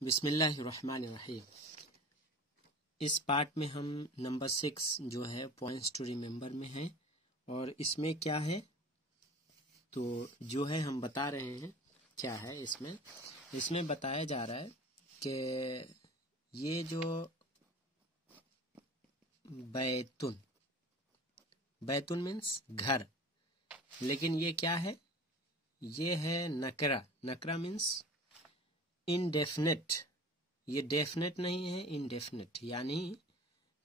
بسم اللہ الرحمن الرحیم۔ اس پارٹ میں ہم نمبر 6 جو ہے پوائنٹس ٹو ریممبر میں ہیں، اور اس میں کیا ہے تو جو ہے ہم بتا رہے ہیں کیا ہے۔ اس میں بتایا جا رہا ہے کہ یہ جو بیتن مینس گھر، لیکن یہ کیا ہے، یہ ہے نکرہ مینس انڈیفینٹ۔ یہ ڈیفینٹ نہیں ہے، انڈیفینٹ یعنی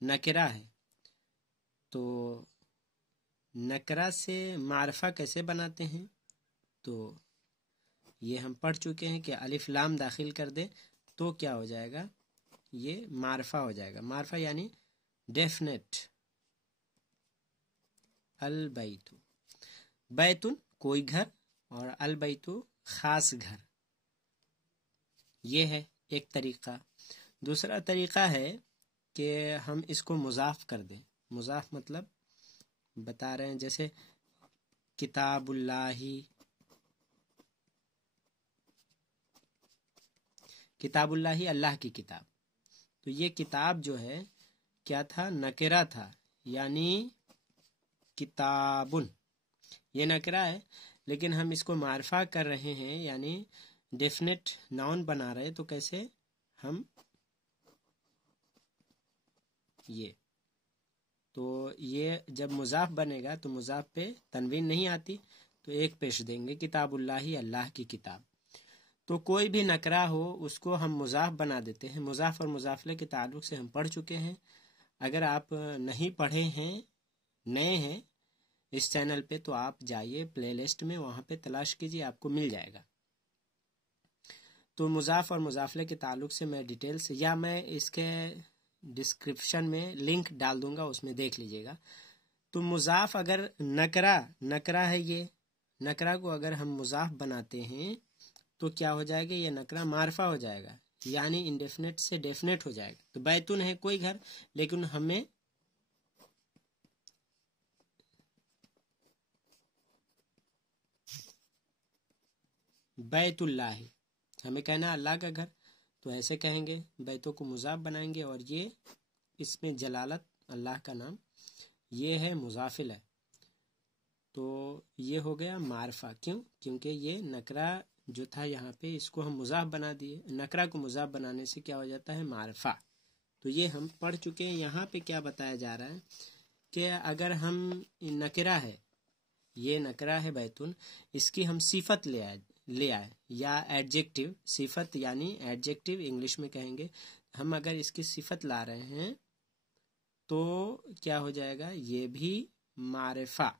نکرہ ہے۔ تو نکرہ سے معرفہ کیسے بناتے ہیں، تو یہ ہم پڑھ چکے ہیں کہ الف لام داخل کر دے تو کیا ہو جائے گا، یہ معرفہ ہو جائے گا۔ معرفہ یعنی ڈیفینٹ۔ البیت، بیتن کوئی گھر، اور البیت خاص گھر، یہ ہے ایک طریقہ۔ دوسرا طریقہ ہے کہ ہم اس کو مضاف کر دیں۔ مضاف مطلب بتا رہے ہیں، جیسے کتاب اللہ، کتاب اللہ اللہ کی کتاب۔ تو یہ کتاب جو ہے کیا تھا، نکرہ تھا، یعنی کتابن، یہ نکرہ ہے، لیکن ہم اس کو معرفہ کر رہے ہیں، یعنی ڈیفینٹ ناؤن بنا رہے۔ تو کیسے، ہم یہ جب مضاف بنے گا تو مضاف پہ تنوین نہیں آتی، تو ایک پیش دیں گے، کتاب اللہ اللہ کی کتاب۔ تو کوئی بھی نکرہ ہو اس کو ہم مضاف بنا دیتے ہیں۔ مضاف اور مضاف کے تعلق سے ہم پڑھ چکے ہیں۔ اگر آپ نہیں پڑھے ہیں، نئے ہیں اس چینل پہ، تو آپ جائیے پلے لسٹ میں، وہاں پہ تلاش کیجیے، آپ کو مل جائے گا۔ تو مضاف اور مضافلے کے تعلق سے میں ڈیٹیل سے، یا میں اس کے ڈسکرپشن میں لنک ڈال دوں گا، اس میں دیکھ لیجئے گا۔ تو مضاف اگر نکرہ ہے، یہ نکرہ کو اگر ہم مضاف بناتے ہیں تو کیا ہو جائے گا، یہ نکرہ معرفہ ہو جائے گا، یعنی انڈیفینٹ سے ڈیفینٹ ہو جائے گا۔ تو بیتن ہے کوئی گھر، لیکن ہمیں بیت اللہ، ہمیں کہنا ہے اللہ کا گھر، تو ایسے کہیں گے، بیتوں کو مضاف بنائیں گے، اور یہ اس میں جلالت اللہ کا نام، یہ ہے مضاف ہے، تو یہ ہو گیا معرفہ۔ کیوں؟ کیونکہ یہ نکرہ جو تھا یہاں پہ، اس کو ہم مضاف بنا دیے۔ نکرہ کو مضاف بنانے سے کیا ہو جاتا ہے، معرفہ۔ تو یہ ہم پڑھ چکے ہیں۔ یہاں پہ کیا بتایا جا رہا ہے کہ اگر ہم نکرہ ہے، یہ نکرہ ہے بیتن، اس کی ہم صفت لے آئے یا ایڈجیکٹیو، صفت یعنی ایڈجیکٹیو انگلش میں کہیں گے، ہم اگر اس کی صفت لا رہے ہیں تو کیا ہو جائے گا، یہ بھی معرفہ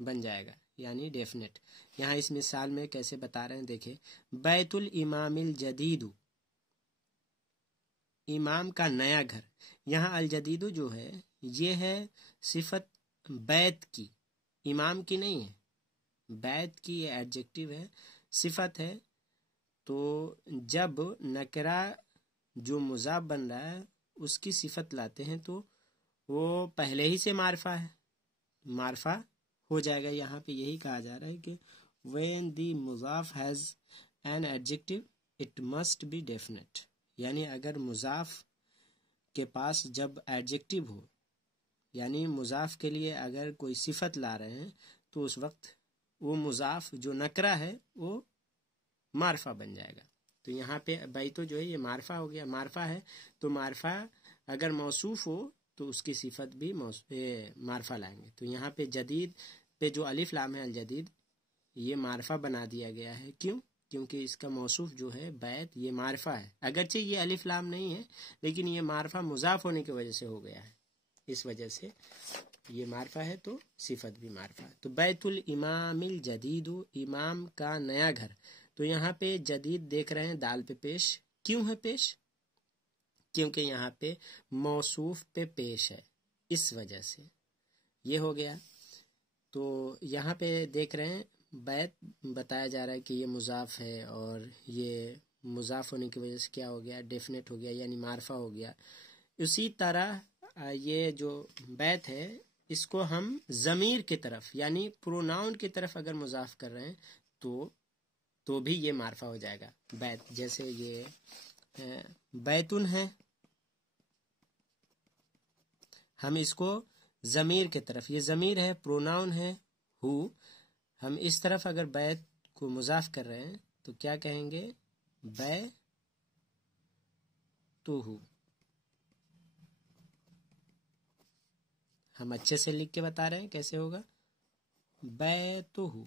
بن جائے گا، یعنی ڈیفینٹ۔ یہاں اس مثال میں کیسے بتا رہے ہیں، دیکھیں، بیت الامام الجدید، امام کا نیا گھر۔ یہاں الجدید جو ہے یہ ہے صفت بیت کی، امام کی نہیں ہے، بیت کی یہ ایڈجیکٹیو ہے، صفت ہے۔ تو جب نکرہ جو مضاف بن رہا ہے اس کی صفت لاتے ہیں تو وہ پہلے ہی سے معرفہ ہے، معرفہ ہو جائے گا۔ یہاں پہ یہی کہا جا رہا ہے کہ when the مضاف has an adjective it must be definite، یعنی اگر مضاف کے پاس جب ایڈجیکٹیو ہو، یعنی مضاف کے لیے اگر کوئی صفت لا رہے ہیں، تو اس وقت وہ مضاف جو نکرہ ہے وہ معرفہ بن جائے گا۔ تو یہاں پہ بیتو جو ہے یہ معرفہ ہو گیا، معرفہ ہے، تو معرفہ اگر موصوف ہو تو اس کی صفت بھی معرفہ لائیں گے۔ تو یہاں پہ جدید پہ جو الف لام ہے، الجدید، یہ معرفہ بنا دیا گیا ہے۔ کیوں؟ کیونکہ اس کا موصوف جو ہے بیت، یہ معرفہ ہے، اگرچہ یہ الف لام نہیں ہے، لیکن یہ معرفہ مضاف ہونے کی وجہ سے ہو گیا ہے، اس وجہ سے یہ معرفہ ہے، تو صفت بھی معرفہ ہے۔ تو بیت الامام الجدید، امام کا نیا گھر۔ تو یہاں پہ جدید دیکھ رہے ہیں دال پہ پیش، کیوں ہے پیش؟ کیونکہ یہاں پہ موصوف پہ پیش ہے، اس وجہ سے یہ ہو گیا۔ تو یہاں پہ دیکھ رہے ہیں بیت بتایا جا رہا ہے کہ یہ مضاف ہے، اور یہ مضاف ہونے کی وجہ سے کیا ہو گیا، ڈیفینٹ ہو گیا، یعنی معرفہ ہو گیا۔ اسی طرح یہ جو بیت ہے اس کو ہم ضمیر کی طرف، یعنی پروناؤن کی طرف اگر مضاف کر رہے ہیں تو تو بھی یہ معرفہ ہو جائے گا بیت. جیسے یہ بیتن ہے، ہم اس کو ضمیر کے طرف، یہ ضمیر ہے، پروناؤن ہے ہو، ہم اس طرف اگر بیت کو مضاف کر رہے ہیں تو کیا کہیں گے؟ بے تو ہو. ہم اچھے سے لکھ کے بتا رہے ہیں کیسے ہوگا. بے تو ہو،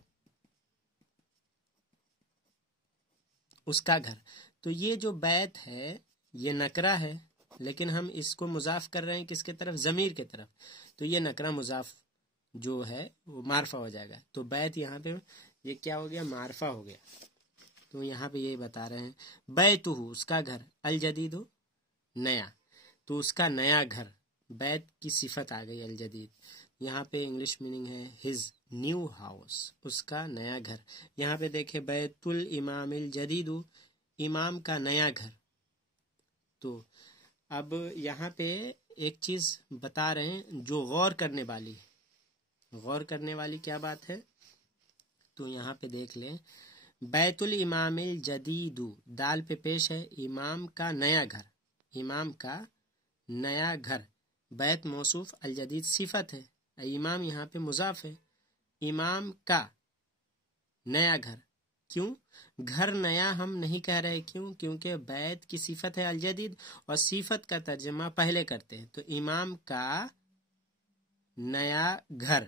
اس کا گھر. تو یہ جو بیت ہے یہ نکرہ ہے، لیکن ہم اس کو مضاف کر رہے ہیں کس کے طرف؟ ضمیر کے طرف. تو یہ نکرہ مضاف جو ہے وہ معرفہ ہو جائے گا. تو بیت یہاں پہ یہ کیا ہو گیا؟ معرفہ ہو گیا. تو یہاں پہ یہی بتا رہے ہیں بیت ہو، اس کا گھر، الجدید ہو، نیا. تو اس کا نیا گھر، بیت کی صفت آ گئی الجدید. یہاں پہ انگلش میننگ ہے ہز نیو ہاؤس، اس کا نیا گھر. یہاں پہ دیکھیں بیت الامام الجدید، امام کا نیا گھر. تو اب یہاں پہ ایک چیز بتا رہے ہیں جو غور کرنے والی ہے. غور کرنے والی کیا بات ہے؟ تو یہاں پہ دیکھ لیں، بیت الامام الجدید، دال پہ پیش ہے امام کا نیا گھر، امام کا نیا گھر. بیت موصوف، الجدید صفت ہے، امام یہاں پہ مضاف ہے. امام کا نیا گھر، کیوں گھر نیا ہم نہیں کہہ رہے؟ کیوں؟ کیونکہ بیت کی صفت ہے الجدید، اور صفت کا ترجمہ پہلے کرتے ہیں. تو امام کا نیا گھر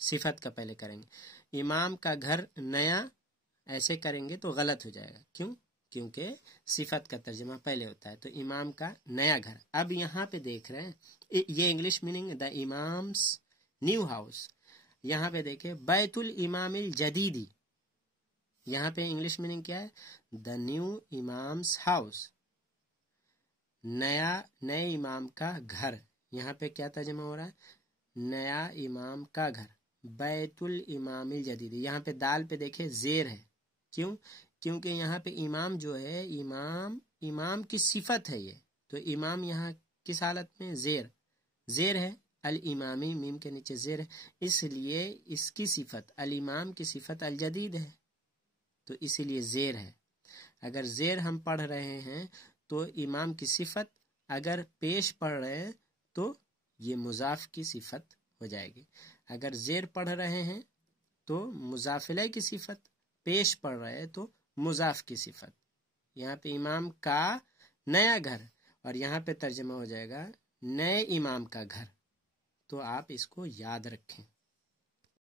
صفت کا پہلے کریں گے. امام کا گھر نیا ایسے کریں گے تو غلط ہو جائے گا. کیوں؟ کیونکہ صفت کا ترجمہ پہلے ہوتا ہے. تو امام کا نیا گھر. اب یہاں پہ دیکھ رہے ہیں یہ English meaning the imams new house. یہاں پہ دیکھیں بیت الامام الجدیدی، یہاں پہ انگلش میننگ کیا ہے؟ دا نیو امامس ہاؤس، نئے امام کا گھر. یہاں پہ کیا ترجمہ ہو رہا ہے؟ نیا امام کا گھر، بیت الامام الجدید. یہاں پہ دال پہ دیکھیں زیر ہے. کیوں؟ کیونکہ یہاں پہ امام جو ہے امام کی صفت ہے یہ. تو امام یہاں کس حالت میں؟ زیر ہے. الامامی میم کے نیچے زیر ہے، اس لیے اس کی صفت الامام کی صفت الجدید ہے، تو اسی لیے زیر ہے. اگر زیر ہم پڑھ رہے ہیں تو امام کی صفت، اگر پیش پڑھ رہے ہیں تو یہ مضاف کی صفت ہو جائے گی. اگر زیر پڑھ رہے ہیں تو مضاف الیہ کی صفت، پیش پڑھ رہے ہیں تو مضاف کی صفت. یہاں پہ امام کا نیا گھر، اور یہاں پہ ترجمہ ہو جائے گا نئے امام کا گھر. تو آپ اس کو یاد رکھیں.